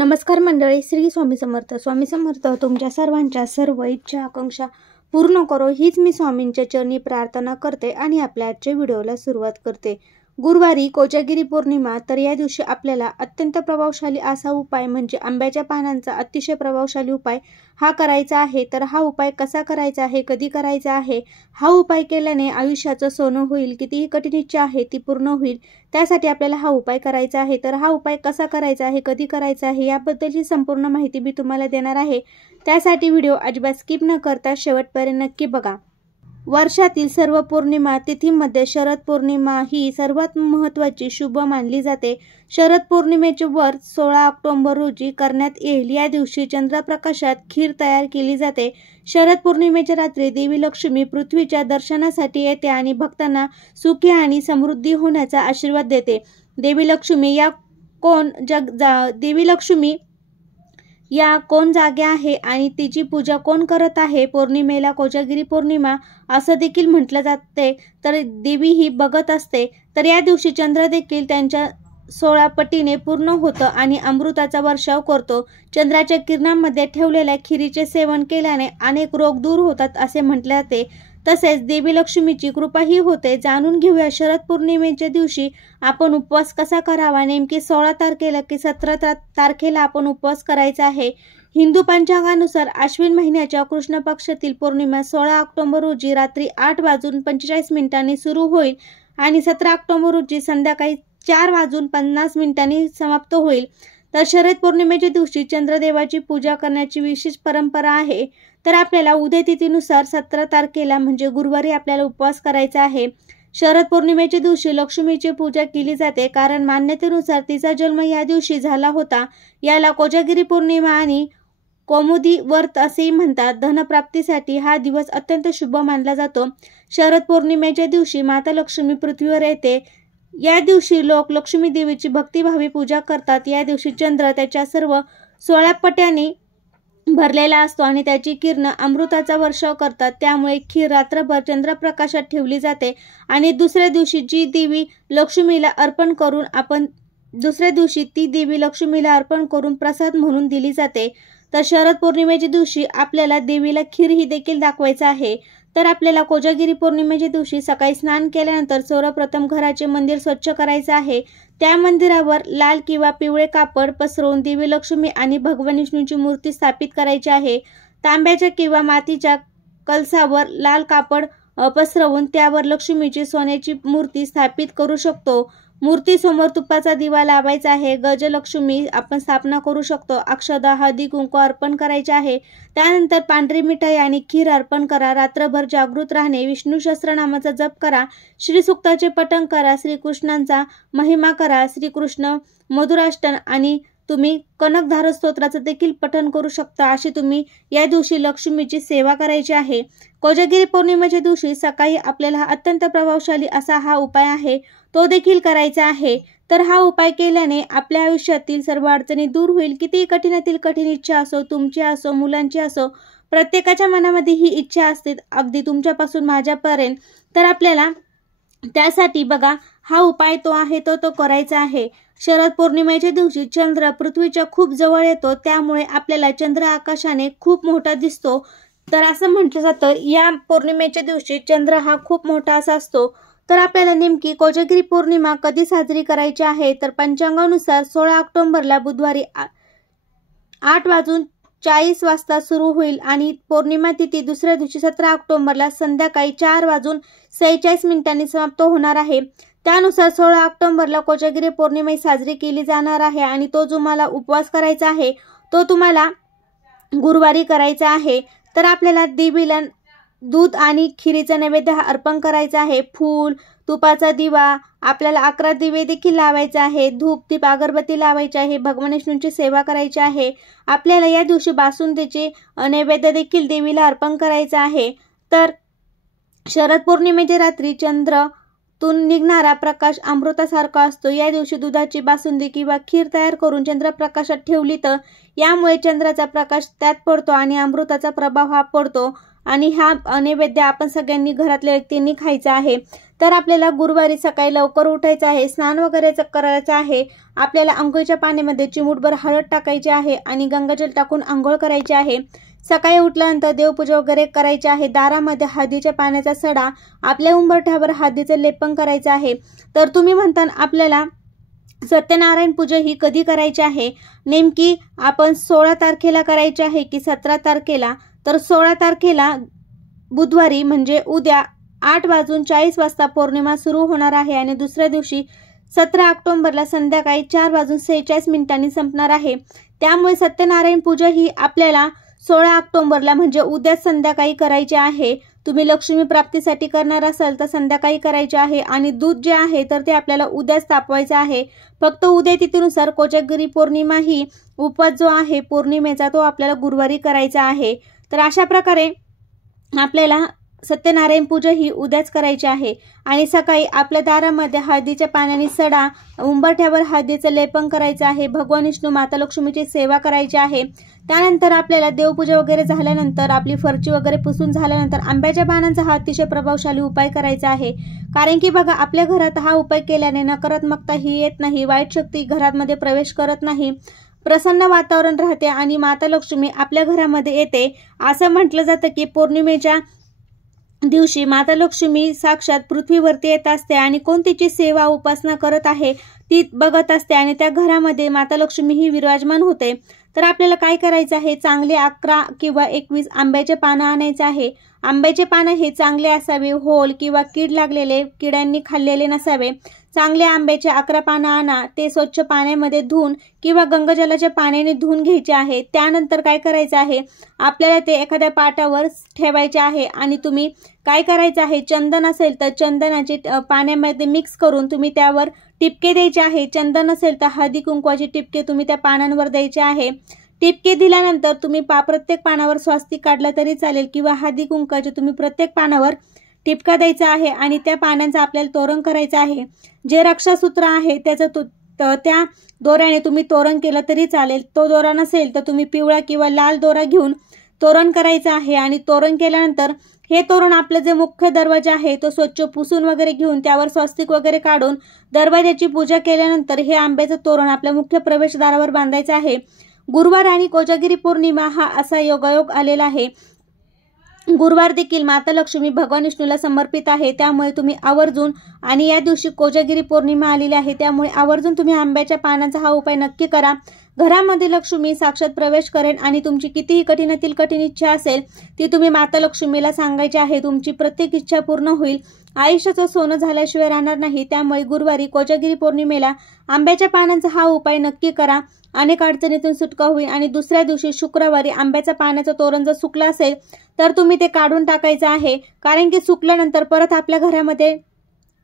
नमस्कार मंडळी, श्री स्वामी समर्थ. स्वामी समर्थ तुमच्या सर्वांच्या सर्व इच्छा आकांक्षा पूर्ण करो हीच मी स्वामींच्या चरणी प्रार्थना करते आणि आपल्या आजच्या व्हिडिओला सुरुवात करते. गुरुवारी कोजागिरी पौर्णिमा, तर या दिवशी आपल्याला अत्यंत प्रभावशाली असा उपाय म्हणजे आंब्याच्या पानांचा अतिशय प्रभावशाली उपाय हा करायचा आहे. तर हा उपाय कसा करायचा आहे, कधी करायचा आहे, हा उपाय केल्याने आयुष्याचं सोनं होईल, कितीही कठीण इच्छा आहे ती पूर्ण होईल, त्यासाठी आपल्याला हा उपाय करायचा आहे. तर हा उपाय कसा करायचा आहे, कधी करायचा आहे, याबद्दलची संपूर्ण माहिती मी तुम्हाला देणार आहे. त्यासाठी व्हिडिओ अजिबात स्किप न करता शेवटपर्यंत नक्की बघा. वर्षातील सर्व पौर्णिमा तिथींमध्ये शरद पौर्णिमा ही सर्वात महत्त्वाची शुभ मानली जाते. शरद पौर्णिमेचे व्रत 16 ऑक्टोबर रोजी करण्यात येईल. या दिवशी चंद्रप्रकाशात खीर तयार केली जाते. शरद पौर्णिमेच्या रात्री देवी लक्ष्मी पृथ्वीच्या दर्शनासाठी येते आणि भक्तांना सुखी आणि समृद्धी होण्याचा आशीर्वाद देते. देवी लक्ष्मी या कोण जागे आहे आणि तिची पूजा कोण करत आहे. पौर्णिमेला कोजागिरी पौर्णिमा असं देखील म्हटलं जाते. तर देवी ही बघत असते. तर या दिवशी चंद्र देखील त्यांच्या 16 पटीने पूर्ण होतं आणि अमृताचा वर्षाव करतो. चंद्राच्या किरणांमध्ये ठेवलेल्या खिरीचे सेवन केल्याने अनेक रोग दूर होतात असे म्हटले जाते. तसेच देवी लक्ष्मीची कृपाही होते. जाणून घेऊया शरद पौर्णिमेच्या दिवशी आपण उपवास कसा करावा. नेमकी 16 तारखेला की 17 तारखेला आपण उपवास करायचा आहे. हिंदू पंचांगानुसार अश्विन महिन्याच्या कृष्ण पक्षातील पौर्णिमा 16 ऑक्टोबर रोजी रात्री 8:45 सुरू होईल आणि 17 ऑक्टोबर रोजी संध्याकाळी 4:50 समाप्त होईल. तर शरद पौर्णिमेच्या दिवशी चंद्रदेवाची पूजा करण्याची विशेष परंपरा आहे. तर आपल्याला उद्या तिथीनुसार 17 तारखेला म्हणजे गुरुवारी आपल्याला उपवास करायचा आहे. शरद पौर्णिमेच्या दिवशी लक्ष्मीची पूजा केली जाते, कारण मान्यतेनुसार तिचा जन्म या दिवशी झाला होता. याला कोजागिरी पौर्णिमा आणि कौमुदी व्रत असेही म्हणतात. धनप्राप्तीसाठी हा दिवस अत्यंत शुभ मानला जातो. शरद पौर्णिमेच्या दिवशी माता लक्ष्मी पृथ्वीवर येते. या दिवशी लोक लक्ष्मी देवीची भक्तिभावी पूजा करतात. या दिवशी चंद्र त्याच्या सर्व 16 पट्याने भरलेला असतो आणि त्याची किरणं अमृताचा वर्षाव करतात. त्यामुळे खीर रात्रभर चंद्रप्रकाशात ठेवली जाते आणि दुसऱ्या दिवशी ती देवी लक्ष्मीला अर्पण करून प्रसाद म्हणून दिली जाते. तर शरद पौर्णिमेच्या दिवशी आपल्याला देवीला खीर ही देखील दाखवायचं आहे. तर आपल्याला कोजागिरी पौर्णिमेच्या दिवशी सकाळी स्नान केल्यानंतर सर्वप्रथम घराचे मंदिर स्वच्छ करायचे आहे. त्या मंदिरावर लाल किंवा पिवळे कापड पसरवून देवी लक्ष्मी आणि भगवान विष्णूची मूर्ती स्थापित करायची आहे. तांब्याच्या किंवा मातीच्या कलसावर लाल कापड पसरवून त्यावर लक्ष्मीची सोन्याची मूर्ती स्थापित करू शकतो. मूर्तीसमोर तुपाचा दिवा लावायचा आहे. गजलक्ष्मी आपण स्थापना करू शकतो. अक्षदा, हळदी, कुंकू अर्पण करायचे आहे. त्यानंतर पांढरी मिठाई आणि खीर अर्पण करा. रात्रभर जागृत राहणे. विष्णू सहस्त्रनामाचा जप करा. श्रीसूक्ताचे पठण करा. श्रीकृष्णांचा महिमा करा. श्रीकृष्ण मधुराष्टन आणि तुम्ही कनकधार स्तोत्राचं देखील पठण करू शकता. अशी तुम्ही या दिवशी लक्ष्मीची सेवा करायची आहे. कोजागिरी पौर्णिमेच्या दिवशी सकाळी आपल्याला अत्यंत प्रभावशाली असा हा उपाय आहे, तो देखील करायचा आहे. तर हा उपाय केल्याने आपल्या आयुष्यातील सर्व अडचणी दूर होईल. कितीही कठीणातील कठीण इच्छा असो, तुमची असो, मुलांची असो, प्रत्येकाच्या मनामध्ये ही इच्छा असते, अगदी तुमच्यापासून माझ्यापर्यंत. तर आपल्याला त्यासाठी बघा हा उपाय तो करायचा आहे. शरद पौर्णिमेच्या दिवशी चंद्र पृथ्वीच्या खूप जवळ येतो, त्यामुळे आपल्याला चंद्र आकाशाने खूप मोठा दिसतो. तर असं म्हटलं जातं या पौर्णिमेच्या दिवशी चंद्र हा खूप मोठा असा असतो. तर आपल्याला नेमकी कोजागिरी पौर्णिमा कधी साजरी करायची आहे, तर पंचांगानुसार 16 ऑक्टोबरला बुधवारी 8:40 सुरू होईल आणि पौर्णिमा तिथी दुसऱ्या दिवशी 17 ऑक्टोबरला संध्याकाळी 4:46 समाप्त होणार आहे. त्यानुसार 16 ऑक्टोबरला कोजागिरी पौर्णिमा साजरी केली जाणार आहे आणि तो जो मला उपवास करायचा आहे तो तुम्हाला गुरुवारी करायचा आहे. तर आपल्याला देवीला दूध आणि खिरीचा नैवेद्य अर्पण करायचा आहे. फूल, तुपाचा दिवा, आपल्याला 11 दिवे देखील लावायचे आहे. धूप, दीप, अगरबत्ती लावायची आहे. भगवान विष्णूंची सेवा करायची आहे. आपल्याला या दिवशी बासुंदीचे नैवेद्य देखील देवीला अर्पण करायचं आहे. तर शरद पौर्णिमेच्या रात्री चंद्रातून निघणारा प्रकाश अमृतासारखा असतो. या दिवशी दुधाची बासुंदी किंवा खीर तयार करून चंद्रप्रकाशात ठेवली तर यामुळे चंद्राचा प्रकाश त्यात पडतो आणि अमृताचा प्रभाव हा पडतो. आणि हा नैवेद्य आपण सगळ्यांनी घरातल्या व्यक्तींनी खायचा आहे। तर आपल्याला गुरुवारी सकाळी लवकर उठायचं आहे, स्नान वगैरे करायचं आहे। आपल्याला अंघोळीच्या पाण्यामध्ये चिमूटभर हळद टाकायची आहे आणि गंगाजल टाकून अंघोळ करायची आहे। सकाळी उठल्यानंतर देवपूजा वगैरे करायची आहे। दारामध्ये हळदीच्या पाण्याचा सडा, आपल्या उंबरठ्यावर हळदीचं लेपन करायचं आहे। तर तुम्ही म्हणता आपल्याला सत्यनारायण पूजा ही कधी करायची आहे, नेमकी आपण 16 तारखेला करायची आहे की 17 तारखेला? तर 16 तारखेला बुधवारी म्हणजे उद्या 8:40 वाजता पौर्णिमा सुरू होणार आहे आणि दुसऱ्या दिवशी 17 ऑक्टोबरला संध्याकाळी 4:46 संपणार आहे। त्यामुळे सत्यनारायण पूजा ही आपल्याला 16 ऑक्टोबरला म्हणजे उद्या संध्याकाळी करायची आहे। तुम्ही लक्ष्मी प्राप्तीसाठी करणार असाल तर संध्याकाळी करायचे आहे आणि दूध जे आहे तर ते आपल्याला उद्याच तापवायचं आहे। फक्त उद्या तिथीनुसार कोजागिरी पौर्णिमा ही उपवास जो आहे पौर्णिमेचा तो आपल्याला गुरुवारी करायचा आहे। तर अशा प्रकारे आपल्याला सत्यनारायण पूजा ही उद्याच करायची आहे आणि सकाळी आपल्या दारामध्ये हळदीच्या पाण्याने सडा, उंबरठ्यावर हळदीचं लेपन करायचं आहे। भगवान विष्णू माता लक्ष्मीची सेवा करायची आहे। त्यानंतर आपल्याला देवपूजा वगैरे झाल्यानंतर आपली फरची वगैरे पुसून झाल्यानंतर आंब्याच्या पानांचा हा अतिशय प्रभावशाली उपाय करायचा आहे। कारण की बघा, आपल्या घरात हा उपाय केल्याने नकारात्मकता ही येत नाही, वाईट शक्ती घरामध्ये प्रवेश करत नाही, प्रसन्न वातावरण राहते आणि माता लक्ष्मी आपल्या घरामध्ये येते। असं म्हटलं जातं की पौर्णिमेच्या दिवशी माता लक्ष्मी साक्षात पृथ्वीवरती येत असते आणि कोण तिची सेवा उपासना करत आहे ती बघत असते आणि त्या घरामध्ये माता लक्ष्मी ही विराजमान होते। तर आपल्याला काय करायचं आहे, चांगले 11 किंवा 21 आंब्याचे पानं आणायचे आहे। आंब्याचे पानं हे चांगले असावे, होल किंवा कीड लागलेले, किड्यांनी खाल्लेले नसावे। चांगले आंब्याचे 11 पानं आणा, ते स्वच्छ पाण्यामध्ये धुवून किंवा गंगाजलाच्या पाण्याने धुवून घ्यायचे आहे। त्यानंतर काय करायचं आहे, आपल्याला ते एखाद्या पाटावर ठेवायचे आहे आणि तुम्ही काय करायचं आहे, चंदन असेल तर चंदनाचे पाण्यामध्ये मिक्स करून तुम्ही त्यावर टिपके द्यायचे आहे। चंदन असेल तर हळदी कुंकवाचे टिपके तुम्ही त्या पानांवर द्यायचे आहे। टिपके दिल्यानंतर तुम्ही प्रत्येक पानावर स्वास्तिक काढला तरी चालेल किंवा हळदी कुंकवाचे तुम्ही प्रत्येक पानावर टिपका द्यायचा आहे आणि त्या पानांचं आपल्याला तोरण करायचं आहे। जे रक्षासूत्र आहे त्याचं त्या दोऱ्याने तुम्ही तोरण केलं तरी चालेल। तो दोरा नसेल तर तुम्ही पिवळा किंवा लाल दोरा घेऊन तोरण करायचं आहे आणि तोरण केल्यानंतर हे तोरण आपलं जे मुख्य दरवाजा आहे तो स्वच्छ पुसून वगैरे घेऊन त्यावर स्वस्तिक वगैरे काढून दरवाजाची पूजा केल्यानंतर हे आंब्याचं तोरण आपल्या मुख्य प्रवेशद्वारावर बांधायचं आहे। गुरुवार आणि कोजागिरी पौर्णिमा हा असा योगायोग आलेला आहे। गुरुवार देखील माता लक्ष्मी भगवान विष्णूला समर्पित आहे, त्यामुळे तुम्ही आवर्जून, आणि या दिवशी कोजागिरी पौर्णिमा आलेली आहे त्यामुळे आवर्जून तुम्ही आंब्याच्या पानांचा हा उपाय नक्की करा। घरामध्ये लक्ष्मी साक्षात प्रवेश करेन आणि तुमची कितीही कठीणातील कठीण इच्छा असेल ती तुम्ही माता लक्ष्मीला सांगायची आहे। तुमची प्रत्येक इच्छा पूर्ण होईल, आयुष्याचं सोनं झाल्याशिवाय राहणार नाही। त्यामुळे गुरुवारी कोजागिरी पौर्णिमेला आंब्याच्या पानांचा हा उपाय नक्की करा, अनेक अडचणीतून सुटका होईल। आणि दुसऱ्या दिवशी शुक्रवारी आंब्याच्या पानाचं तोरण जर सुकलं असेल तर तुम्ही ते काढून टाकायचं आहे, कारण की सुकल्यानंतर परत आपल्या घरामध्ये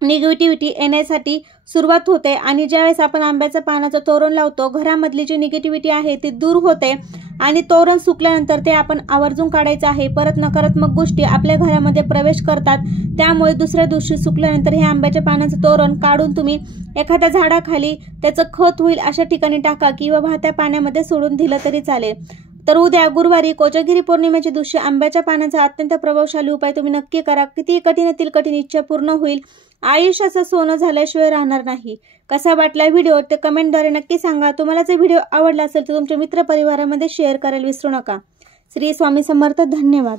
निगेटिव्हिटी येण्यासाठी सुरुवात होते आणि ज्यावेळेस आपण आंब्याचं पानाचं तोरण लावतो घरामधली जी निगेटिव्हिटी आहे ती दूर होते आणि तोरण सुकल्यानंतर ते आपण आवर्जून काढायचं आहे। परत नकारात्मक गोष्टी आपल्या घरामध्ये प्रवेश करतात, त्यामुळे दुसऱ्या दिवशी सुकल्यानंतर हे आंब्याच्या पानाचं तोरण काढून तुम्ही एखाद्या झाडाखाली त्याचं खत होईल अशा ठिकाणी टाका किंवा वाहत्या पाण्यामध्ये सोडून दिलं तरी चालेल। तर उद्या गुरुवारी कोजागिरी पौर्णिमेच्या दिवशी आंब्याच्या पानांचा अत्यंत प्रभावशाली उपाय तुम्ही नक्की करा। किती कठीणातील कठीण इच्छा पूर्ण होईल, आयुष्याचं सोनं झाल्याशिवाय राहणार नाही। कसा वाटला व्हिडिओ ते कमेंटद्वारे नक्की सांगा। तुम्हाला जर व्हिडिओ आवडला असेल तर तुमच्या मित्रपरिवारामध्ये शेअर करायला विसरू नका। श्री स्वामी समर्थ। धन्यवाद।